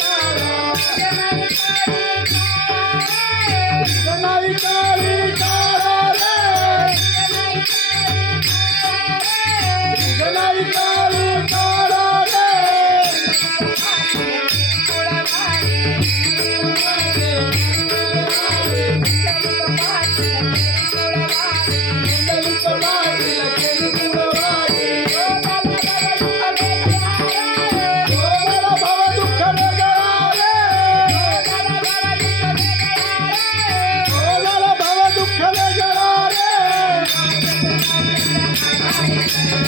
Thank you.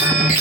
I'm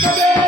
Come on.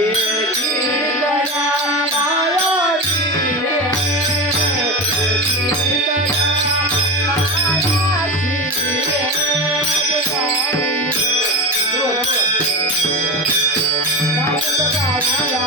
Yeah.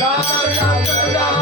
da da da da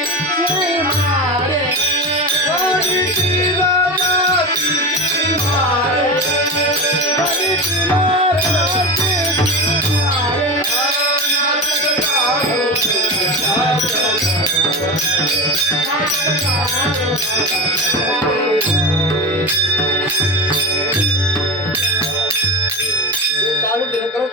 चालू केलं करत